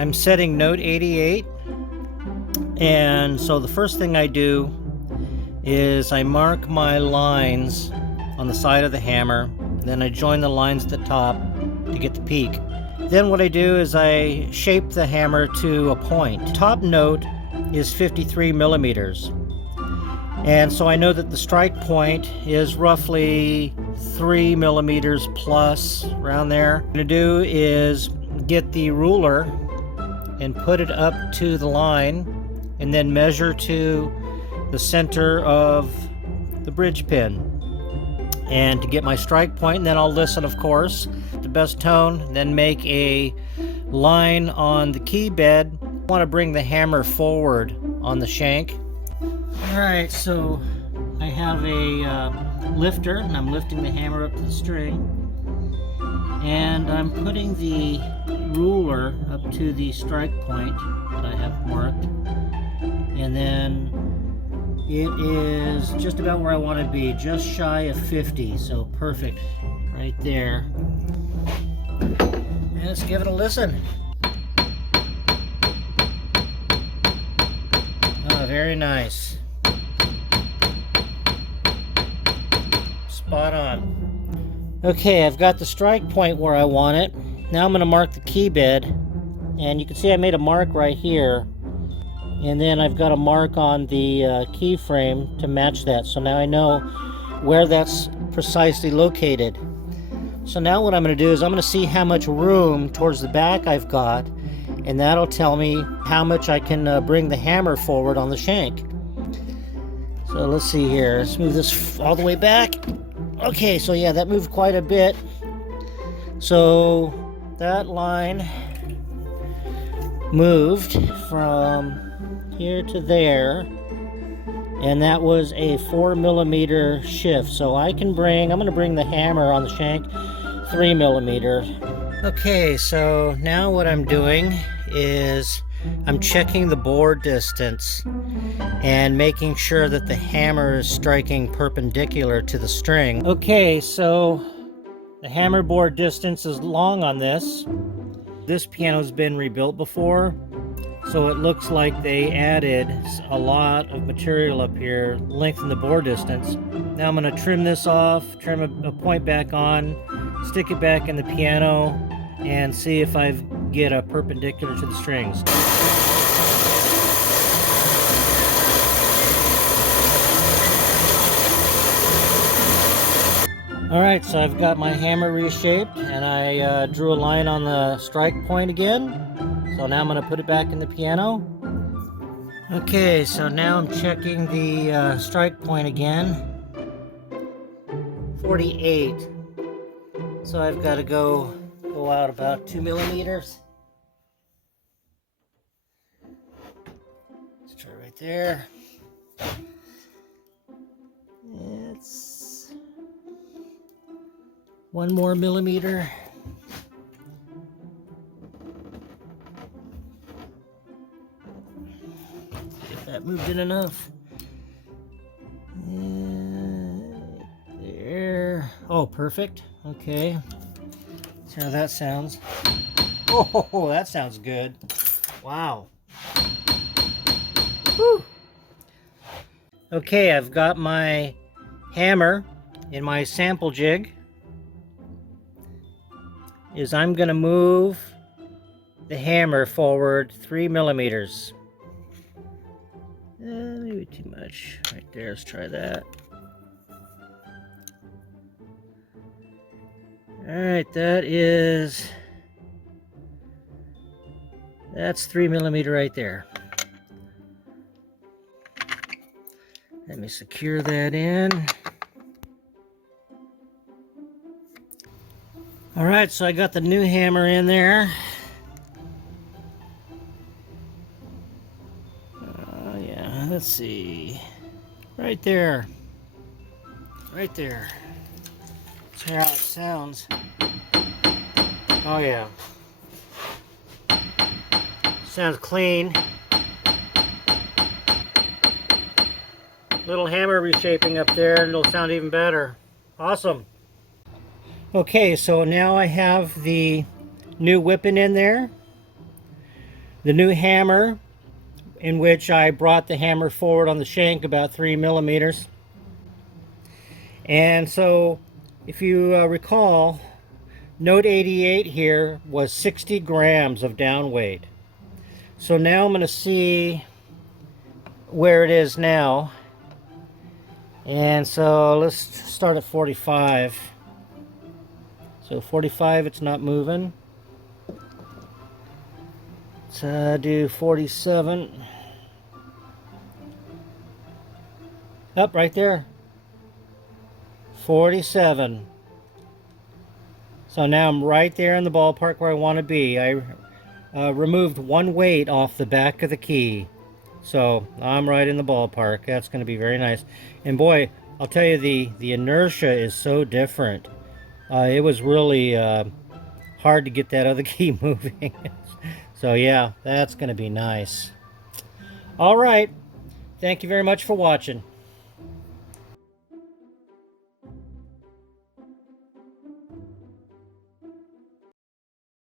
I'm setting note 88, and so the first thing I do is I mark my lines on the side of the hammer, then I join the lines at the top to get the peak. Then what I do is I shape the hammer to a point. Top note is 53 millimeters. And so I know that the strike point is roughly 3 millimeters plus, around there. What I'm going to do is get the ruler and put it up to the line and then measure to the center of the bridge pin. And to get my strike point, and then I'll listen, of course, the best tone, then make a line on the key bed. I want to bring the hammer forward on the shank. Alright, so I have a lifter, and I'm lifting the hammer up to the string, and I'm putting the ruler up to the strike point that I have marked, and then it is just about where I want to be, just shy of 50, so perfect right there. And let's give it a listen. Oh, very nice. Spot on. Okay, I've got the strike point where I want it. Now I'm going to mark the key bed, and you can see I made a mark right here, and then I've got a mark on the key frame to match that, so now I know where that's precisely located. So now what I'm going to do is I'm going to see how much room towards the back I've got, and that'll tell me how much I can bring the hammer forward on the shank. So let's see here, let's move this all the way back. Okay, so yeah, that moved quite a bit. So that line moved from here to there, and that was a 4 millimeter shift. So I'm going to bring the hammer on the shank 3 millimeters. Okay, so now what I'm doing is I'm checking the bore distance and making sure that the hammer is striking perpendicular to the string. Okay, so the hammer bore distance is long on this. This piano's been rebuilt before, so it looks like they added a lot of material up here, lengthen the bore distance. Now I'm going to trim this off, trim a point back on, stick it back in the piano, and see if I get a perpendicular to the strings. Alright, so I've got my hammer reshaped, and I drew a line on the strike point again. So now I'm going to put it back in the piano. Okay, so now I'm checking the strike point again. 48. So I've got to go out about 2 millimeters. Let's try right there. It's 1 more millimeter. If that moved in enough. And there. Oh, perfect. Okay. See how that sounds. Oh, that sounds good. Wow. Whew. Okay, I've got my hammer in my sample jig. I'm going to move the hammer forward 3 millimeters. Maybe too much. Right there, let's try that. Alright, that's 3 millimeter right there. Let me secure that in. Alright, so I got the new hammer in there. Yeah, let's see. Right there. Right there. Let's hear how it sounds. Oh yeah. Sounds clean. Little hammer reshaping up there, and it'll sound even better. Awesome. Okay, so now I have the new whipping in there. The new hammer, in which I brought the hammer forward on the shank about 3 millimeters. And so, if you recall, Note 88 here was 60 grams of down weight. So now I'm going to see where it is now. And so let's start at 45. So 45, it's not moving. Let's do 47. Up right there. 47. So now I'm right there in the ballpark where I want to be. I removed one weight off the back of the key. So I'm right in the ballpark. That's going to be very nice. And boy, I'll tell you, the inertia is so different. It was really hard to get that other key moving. So yeah, that's going to be nice. All right. Thank you very much for watching.